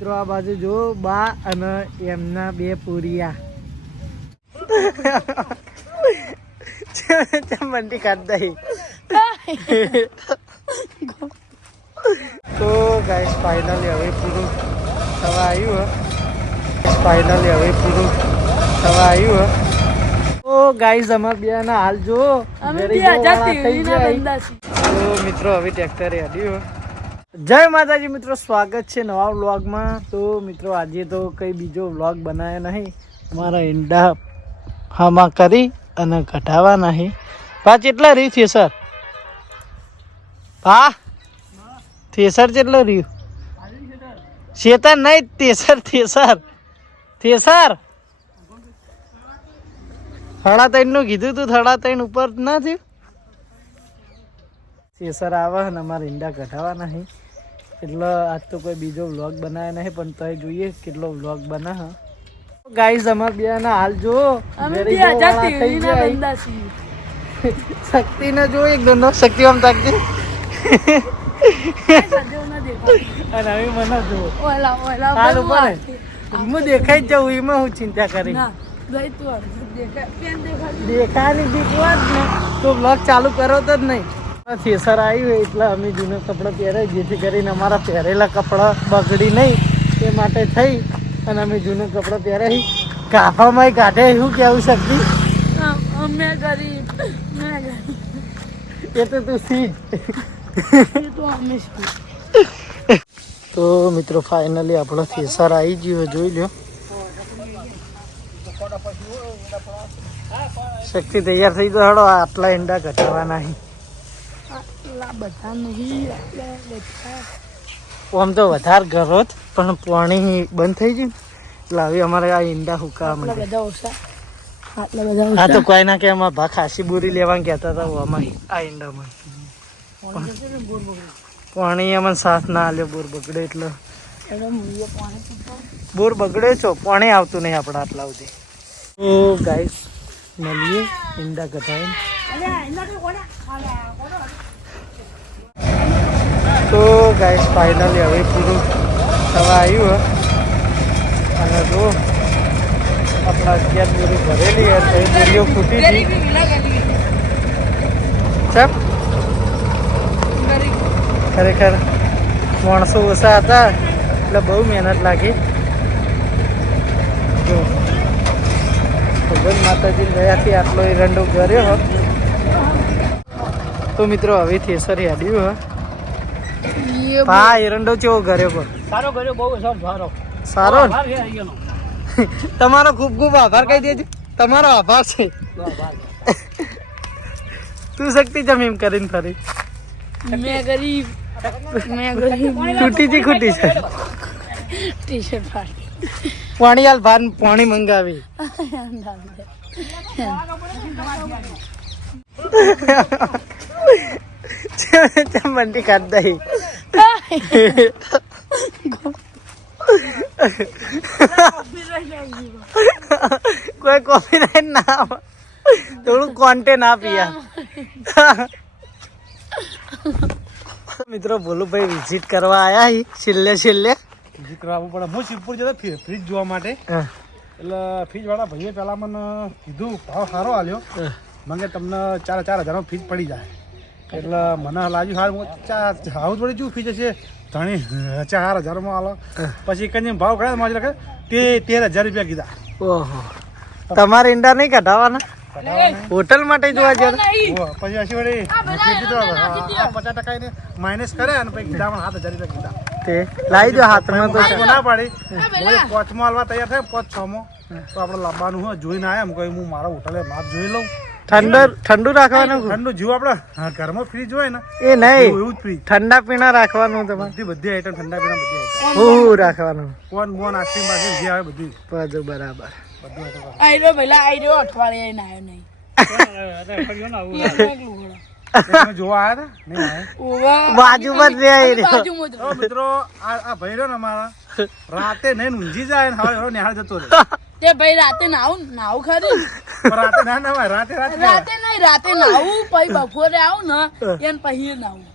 મિત્રો આ બાજુ જો બા અને એમના બે પૂરિયા મંડી કાઢ દઈ તો ગાઈસ ફાઇનલી હવે પૂરું થવા આવ્યું તો ગાઈસ અમાર બે ના હાલ જો તો મિત્રો હવે ટ્રેક્ટર રેડી જય માતાજી મિત્રો, સ્વાગત છે નવા વ્લોગમાં। તો મિત્રો આજે તો કઈ બીજો વ્લોગ બનાવ્યા નહીં, અમારા ઈંડા હામાં કરી અને કઢાવા નહીં। પાંચ એટલા રહ્યું થેસર હા થેસર કેટલો રહ્યું શેતર નહીં થેસર થડા ત્રણ નું કીધું તું, થડા ત્રણ ઉપર ના થયું થેસર આવે ને અમારે ઈંડા કઢાવા નહીં એટલે આજ તો કોઈ બીજો વ્લોગ બનાવ્યા નહીં, પણ તોય જોઈએ કેટલો વ્લોગ બના। ગાઈઝ અમાર બે ના હાલ જો શક્તિ ને જો એક દોનો શક્તિ આમ તાકજે અને હવે મને જો હાલ ઉપર હું દેખાઈ જ જાઉં એમાં હું ચિંતા કરી દેખાની દીક વાત ને તો વ્લોગ ચાલુ કરો તો જ નહીં। થેસર આવ્યું એટલે અમે જૂના કપડાં પહેરાય જેથી કરીને અમારા પહેરેલા કપડાં બગડી નહીં એ માટે થઈ અને અમે જૂના કપડાં પહેરાય કાફામાં કાઢે એવું કેવું શક્તિ એ તો તું સીજ તો મિત્રો ફાઇનલી આપણો થેસર આવી ગયો જોઈ લો। શક્તિ તૈયાર થઈ ગયો, હડો આટલા ઈંડા ઘટાડવાના આમ તો વધારે ગરો પણ પાણી બંધ થઈ ગયું એટલે હવે અમારે આ ઈંડા હુકા હા તો કોઈ ના કે અમારા ભા ખાસી બોરી લેવાનું કહેતા હતા આમાં આ ઈંડામાં પાણી અમને સાથ ના આલ્યો, બોર બગડે એટલે બોર બગડે છો પાણી આવતું નહીં આપણા આટલા સુધી। તો ગાઈસ મળીએ ઈંડા કઢાવીને। તો ગાઈસ ફાઇનલી હવે પૂરું થવા આવ્યું અને જો આપણા 11 બોરી ભરેલી હતી, બોરીઓ ફૂટી હતી ચપ ખરેખર માણસો ઓછા હતા એટલે બહુ મહેનત લાગી। જો ભગવાન માતાજી દયાથી આટલો એરંડો કર્યો તો મિત્રો હવે થેસર હેડ્યું હા એરંડો કેવો કર્યો પણ સારો કર્યો, બહુ સારો તમારો ખૂબ ખૂબ આભાર કહી દેજો, તમારો આભાર છે। તું શક્તિ જમ એમ કરીને ફરી તૂટી જી ખૂટી છે પાણી હાલ ભાર પાણી મંગાવી મંડી કાઢ દઈ કોઈ કોપીરાઈટ ના થોડું કોન્ટેન્ટ આપ્યા। મિત્રો ભોલુભાઈ વિઝિટ કરવા આયા છેલ્લે વિઝિટ કરવા આવવું પડે। હું શિવપુર જતો ફ્રીજ જોવા માટે, એટલે ફ્રીજ વાળા ભાઈએ પેલા મને કીધું ભાવ સારો આલ્યો, મને તમને 4,000 ફ્રીજ પડી જાય એટલે મને લાગ્યું હાલ હાઉસ વળી શું ફ્રીજ હશે ધણી 4,000 આલો। પછી કઈ ભાવ કયા મારે લખે 13,000 રૂપિયા કીધા। ઓહો તમારે ઈંડા નહીં કઢાવાના હોટલ માટે જોવા જરા પછી હજી વળી 50% માઇનસ કરે અને પછી કીધા 7,000 રૂપિયા કીધા તે લાવી દો હાથમાં તો ના પાડી પોચમાં હાલવા તૈયાર થાય 5-6 તો આપણે લાવવાનું હોય જોઈને આવ્યા કહ્યું હું મારા હોટલે માપ જોઈ લઉં। ઠંડુ રાખવાનું, ઠંડુ જેવું આપણે ઘરમાં ફ્રીજ હોય ને એ નહીં એવું જ ફ્રીજ, ઠંડા પીણા રાખવાનું તમારે બધી આઈટમ ઠંડા પીણા બધી આઈટમ રાખવાનું કોન બોન આઈસ્ક્રીમ બાઈસ્ક્રીમ જે આવે બધું બરાબર જોવા આવ્યા બાજુમાં જ મિત્રો આ ભાઈ ને અમારા રાતે નહીં ઊંઘી જાય હવે નિહાળ જતો રહે તે ભાઈ રાતે નાવું ખરી રાતે ના નવાય રાતે નહીં રાતે નાવું પછી બપોરે આવું ને એને પછી નાવું।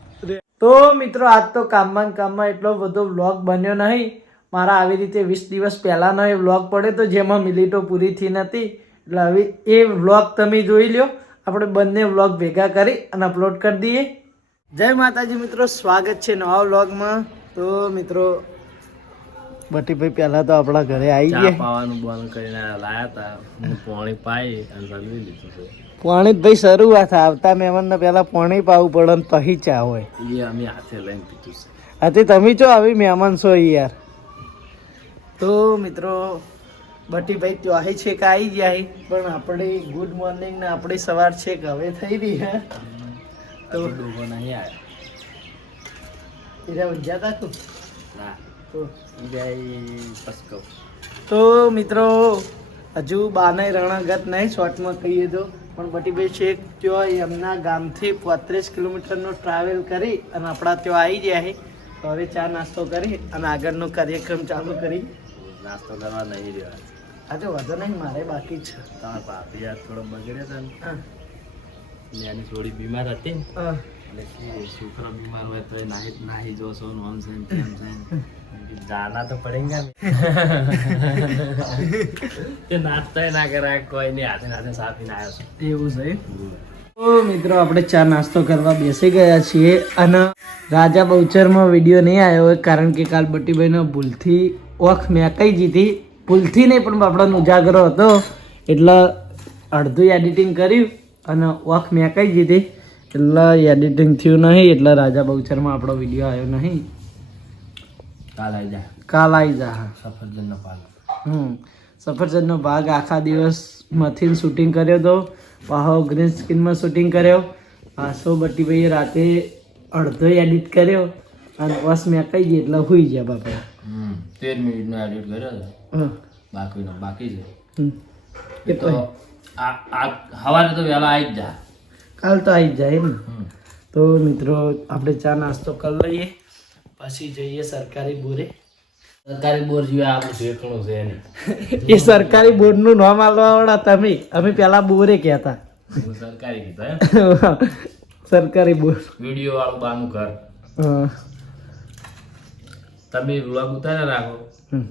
તો મિત્રો આજ તો કામમાં એટલો બધો વ્લોગ બન્યો નહીં, મારા આવી રીતે 20 દિવસ પહેલાંનો એ વ્લોગ પડ્યો તો જેમાં મિનિટો પૂરી થઈ નથી. એટલે હવે એ વ્લોગ તમે જોઈ લો. આપણે બંને વ્લોગ ભેગા કરી અને અપલોડ કરી દઈએ. જય માતાજી મિત્રો, સ્વાગત છે નવા વ્લોગમાં. તો મિત્રો બટીભાઈ પહેલાં તો આપણા ઘરે આવી ગયા. પાવાનું બંધ કરીને લાયા હતા, પાણી પાઈ અને સલવી લીધું છે. પાણી જ ભાઈ શરૂઆત આવતા મહેમાનને પહેલાં પાણી પાવું પડે ને પછી ચા હોય. એ અમે હાથે લઈને પીધું છે. આથી તમે ચો આવી મહેમાન છો યાર. તો મિત્રો બટીભાઈ ત્યાંથી છે કે આવી ગયા છે, પણ આપણે ગુડ મોર્નિંગ ને આપણી સવાર છે કે હવે થઈ રહી હે. તો ડૂબો નહીં આવ્યો. એરા ઉજ્યા તા તું ના તો પસકો. તો મિત્રો હજુ બાને રણાગત નહીં શોર્ટમાં કહીએ તો, પણ બટીભાઈ છેક ત્યાં એમના ગામથી 35 કિલોમીટરનો ટ્રાવેલ કરી અને આપણા ત્યાં આવી ગયા છે. તો હવે ચા નાસ્તો કરી અને આગળનો કાર્યક્રમ ચાલુ કરી. નાસ્તો કરવા નહીં રહ્યો. આજે વધુ નહીં, મારે બાકી છે. તમારા ભાભી યાર થોડો બગડ્યો હતો હા. ને એની થોડી બીમાર હતી ને, હા. એટલે છોકરો બીમાર હોય તો નાહી જોશો ને આમ છે ને તેમ છે ને. જાના તો પડેંગા ને. તે નાસ્તા ના કરાય કોઈ નહીં, હાથે હાથે સાફીને આવ્યો છે. એવું છે. તો મિત્રો આપણે ચા નાસ્તો કરવા બેસી ગયા છીએ અને રાજા બહુચરમાં વિડીયો નહીં આવ્યો હોય કારણ કે કાલ બટીભાઈનો ભૂલથી ઓખ મેકાઈ જીધી. ભૂલથી નહીં પણ આપણો ઉજાગરો હતો એટલે અડધું એડિટિંગ કર્યું અને ઓખ મેકાઈ જીધી એટલે એડિટિંગ થયું નહીં, એટલે રાજા બહુચરમાં આપણો વિડીયો આવ્યો નહીં. કાલ આવી જા. કાલ આવી જા. સફરજનનો પાક. સફરજનનો ભાગ આખા દિવસમાંથી શૂટિંગ કર્યો હતો. પાહો ગ્રીન સ્ક્રીનમાં શૂટિંગ કર્યો. પાછો બટીભાઈએ રાતે અડધો એડિટ કર્યો અને બસ મેકાઈ ગઈ એટલે હોઈ ગયા બાપા. 13 મિનિટનો એડિટ કર્યો હતો. બાકી છે. એ તો હવારે તો વહેલા આવી જ જા. કાલ તો આવી જ જાય એમ. તો મિત્રો આપણે ચા નાસ્તો કરી લઈએ પછી જઈએ સરકારી બોરે. સરકારી બોર સિવાય આપણું શેઠણું છે નહીં. એ સરકારી બોર્ડનું નામ આલવાવાળા તમે, અમે પેલા બોરે કહેતા. હું સરકારી કીધું એમ. સરકારી બોર્ડ. વિડીયો વાળું બાનું ઘર. તમે વ્લોગ ઉતાર્યા રાખો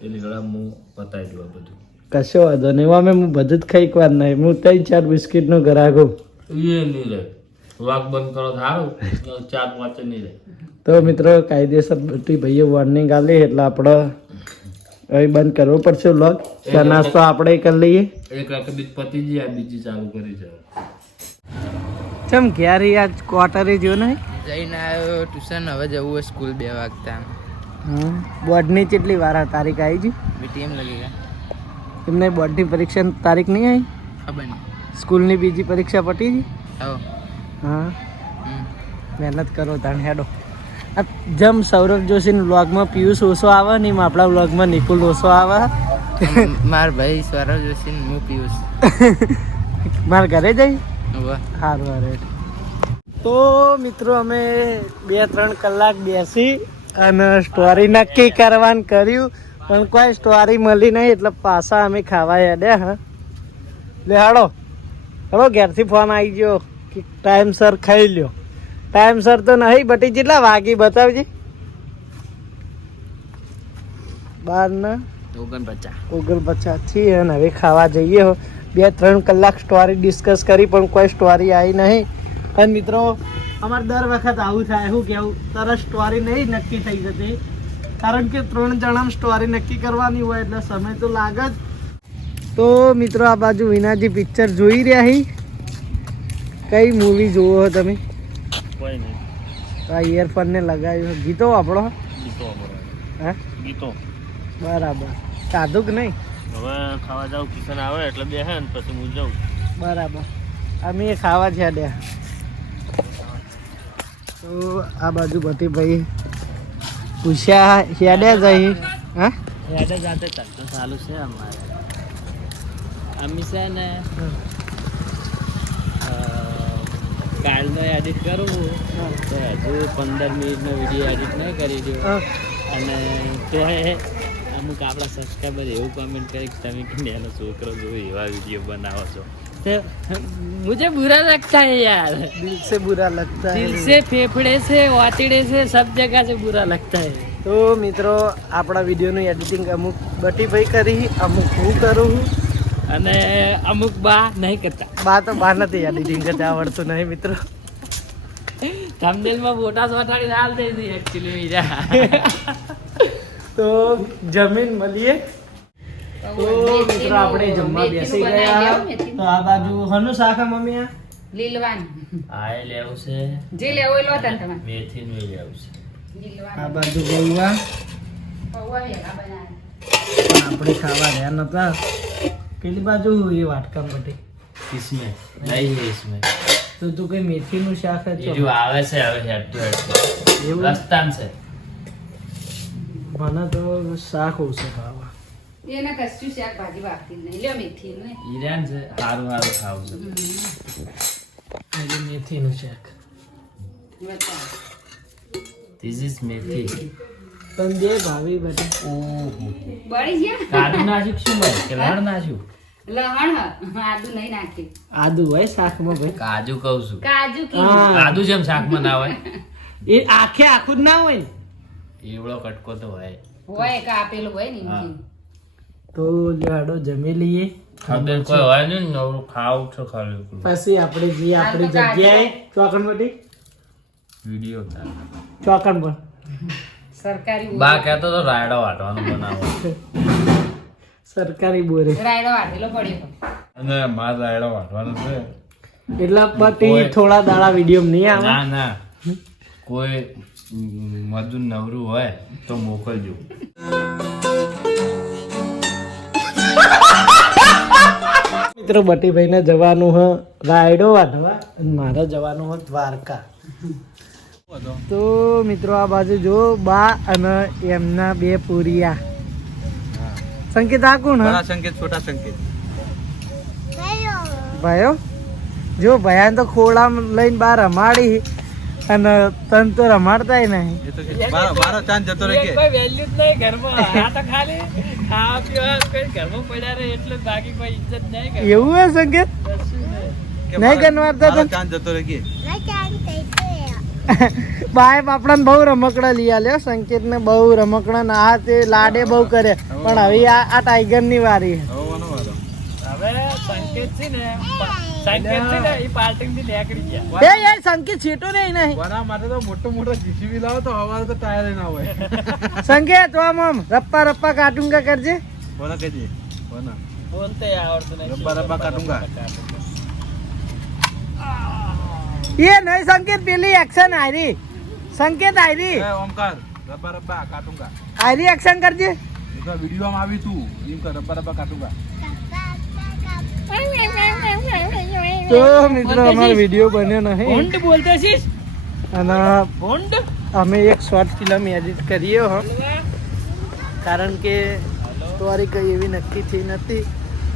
એટલે ઘણા હું બતાવી દઉં બધું. કશો વાંધો નહીં. અમે હું બધું જ ખાઈ વાર નહીં. હું 3-4 બિસ્કિટનો ગ્રાહક. એ નહીં રહે. વ્લોગ બંધ કરો સારું, 4-5 નહીં રહે. તો મિત્રો કાયદેસર બધી ભાઈઓ વોર્નિંગ આલી એટલે આપણે હવે બંધ કરવો પડશે વ્લોગ. ચા નાસ્તો આપણે કરી લઈએ. એક બીજ પતી ગઈ, આ બીજી ચાલુ કરી છે. ચમ ક્યારે આજ ક્વાર્ટરે જો નહીં જઈને આવ્યો ટ્યુશન, હવે જવું હોય સ્કૂલ 2 વાગતા. બોર્ડની કેટલી વાર તારીખ આવી છે? મીટિંગ લગી ગયા. એમને બોર્ડની પરીક્ષાની તારીખ નહીં આવી? ખબર નહીં. સ્કૂલની બીજી પરીક્ષા પટી ગઈ? આવો. હા, મહેનત કરો તાણ હેડો. જેમ સૌરભ જોશીના વ્લોગમાં પિયુષ ઓછો આવે ને એમ આપણા વ્લોગમાં નિકુલ ઓછો આવે. માર ભાઈ સ્વરાજ જોશી, હું પિયુષ. મારા ઘરે જઈ વાહ. સારું સારું. તો મિત્રો અમે 2-3 કલાક બેસી અને સ્ટોરી નક્કી કરવાનું કર્યું પણ કોઈ સ્ટોરી મળી નહીં એટલે પાછા અમે ખાવા હેડ્યા. હા લે હાડો હાડો, ઘેરથી ફોન આવી ગયો કે ટાઈમસર ખાઈ લ્યો. ટાઈમસર તો નહીં બટી, કેટલા વાગી બતાવજી? 12:49 થી અને હવે ખાવા જઈએ. 2-3 કલાક સ્ટોરી ડિસ્કસ કરી પણ કોઈ સ્ટોરી આવી નહીં. અને મિત્રો અમારે દર વખત આવું થાય. શું કહેવું, તરત સ્ટોરી નહીં નક્કી થઈ જતી કારણ કે 3 જણામાં સ્ટોરી નક્કી કરવાની હોય એટલે સમય તો લાગે જ. તો મિત્રો આ બાજુ વિનાજી પિક્ચર જોઈ રહ્યા હી. કઈ મૂવી જોવો છો તમે? કોઈ નહીં. આ ઇયરફોનને લગાવ્યું. ગીતો આપણો હા ગીતો બરાબર. સાધું કે નહીં? હવે ખાવા જાઉં, કિશન આવે એટલે બે હે ને પછી હું જાઉં. બરાબર. અમે ખાવા છે ડ્યા. તો આ બાજુ બધી ભાઈ પૂછ્યા હેડ્યા જઈ. હા હેડે જાતે ચાલતો ચાલુ છે અમારે. અમે છે ને કાલનો એડિટ કરું તો હજુ 15 મિનિટનો વિડીયો એડિટ નહીં કરી દો. અને તો અમુક આપણા સબસ્ક્રાઈબર એવું કમેન્ટ કરે કે તમે કે એનો છોકરો જો એવા વિડીયો બનાવો છો. तो मुझे बुरा लगता है यार, दिल से बुरा लगता है, दिल से फेफड़े से वातड़े से सब जगह से बुरा लगता है. તો મિત્રો આપણા વિડીયોનું એડિટિંગ અમુક બટીભાઈ કરી, અમુક હું કરું છું અને અમુક બા નહીં કરતા. બા નથી એડિટિંગ કરતા આવડતું નહીં મિત્રો. થંબનેલમાં ફોટા ચોટાડીને હાલ દઈ દી એકચ્યુઅલી મીરા. તો જમીન મળીએ. તો મિત્રો આપણે જમવા બેસી ગયા. તો આ બાજુ હનું શાક હે મમ્મી? આ લીલવાન આ લેવું છે, જે લેવો એ લો તને તમે. મેથીનું લેવું છે. લીલવાન આ બાજુ ગૌવા પૌવા વેલા બનાવે. પણ આપણે ખાવા રહ્યા નતા. પેલી બાજુ એ વાટકા બટી. इसमें नहीं है इसमें તો તું કઈ મેથીનું શાક ये હતો? जो आवे से आवे हेड टू हेड એવું? रस्तान से મને તો શાક ઓછું ખાવા. એને કશું શાકભાજી વાપતી નહીં. લ્યો મેથી ને ईरान से हारू हारू खाऊ से આજે મેથીનું શાક. બતાવો. दिस इज मेथी તને દે ભાવી બટી. ओहो બળી ગયા काजू नाशुक શું ભાઈ કે લણ નાશું? લહણ આદુ નહીં નાખ્યું. આદુ હોય શાકમાં ભાઈ? કાજુ કહું છું. કાજુ હા. કીધું. કાજુ જેમ શાકમાં ના હોય એ આખે આખું જ ના હોય ને. એવડો કટકો તો હોય. હોય કાપેલું હોય ને હા. એમથી. તો લેડો જમી લઈએ. ખબર કોઈ હોય ને નવરું ખાવું છો ખાલી પછી આપણે જઈએ આપણી જગ્યાએ ચોકણ બટી. વિડિયો ચોકણ પર સરકારી બા કહેતો તો રાયડો વાટવાનો બનાવો સરકારી બોરે. રાયડો વાટેલો પડ્યો. અને માર રાયડો વાટવાનો છે. એટલા બટી થોડા દાડા વિડીયો નહીં આવે. ના ના કોઈ મજૂર નવરું હોય તો મોકલજો. મિત્રો બટીભાઈને જવાનું હ રાયડો વાટવા અને મારે જવાનું હ દ્વારકા. તો મિત્રો આ બાજુ જો બા અને એમના બે પૂરિયા. સંકેત આ કોણ? સંકેત છોટા સંકેત ભાઈઓ જો ભયાન તો ખોળા લઈને બહાર રમાડી અને તન તો રમાડતાય નહીં. મારો ચાંદ જતો રહે કે કોઈ વેલ્યુ જ નહીં ઘરમાં. આ તો ખાલી ખાવા પીવા કોઈ ઘરમાં પડ્યા રહે એટલે બાકી કોઈ ઇજ્જત નહીં કરે. એવું હે સંકેત? નહીં ગણવારતા તને? ચાંદ જતો રહે કે બાય બાપડાને બહુ રમકડા લઈ આલ્યો. સંકેતને બહુ રમકડા ના આ તે લાડે બહુ કરે પણ હવે આ ટાઈગરની વારી છે. હવે સંકેત છે ને એ પાર્ટી થી નીકળી ગયા. એ સંકેત છેટો નહીં નહીં. વના માટે તો મોટો જીસીબી લાવો તો હવારે તો ટાયર ના હોય. સંકેત તો આમ રપ્પા રપ્પા કાટુંગા કરજે. વના કહેજે વના બોલતે આવડતું નહીં. રબ્બા રબ્બા કાટુંગા. એ નહીં સંકેત પેલી એક્શન આયરી. સંકેત આયરી એ ઓમકાર રબ્બા રબ્બા કાટુંગા. આયરી એક્શન કરજે. એક વિડિયો માં આવી તું એમ કર રબ્બા રબ્બા કાટુંગા. તો મિત્રો અમારો વિડીયો બન્યો નહીં ભોંડ બોલતે છીએ અને ભોંડ. અમે એક શોર્ટ ફિલ્મ એડિટ કરીએ હો કારણ કે સ્ટોરી કઈ એવી નક્કી થઈ નથી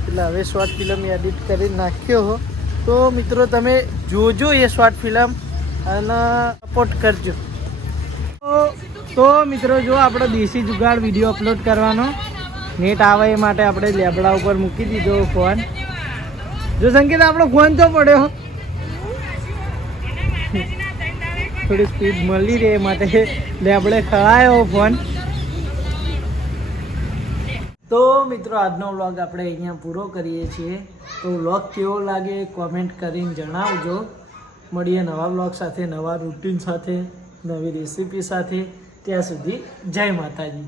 એટલે હવે શોર્ટ ફિલ્મ એડિટ કરી નાખ્યો હો. તો મિત્રો તમે જોજો એ શોર્ટ ફિલ્મ અને સપોર્ટ કરજો. તો મિત્રો જો આપણો દેશી જુગાડ વિડીયો અપલોડ કરવાનો નેટ આવે એ માટે આપણે લેબડા ઉપર મૂકી દીધો ફોન. જો સંકેત આપણો ફોન તો પડ્યો થોડી સ્પીડ મળી રહે એ માટે લેબડે ખળાયો ફોન. તો મિત્રો આજનો વ્લોગ આપણે અહીંયા પૂરો કરીએ છીએ. તો વ્લોગ કેવો લાગે કોમેન્ટ કરીને જણાવજો. મળીએ નવા વ્લોગ સાથે, નવા રૂટીન સાથે, નવી રેસીપી સાથે. ત્યાં સુધી જય માતાજી.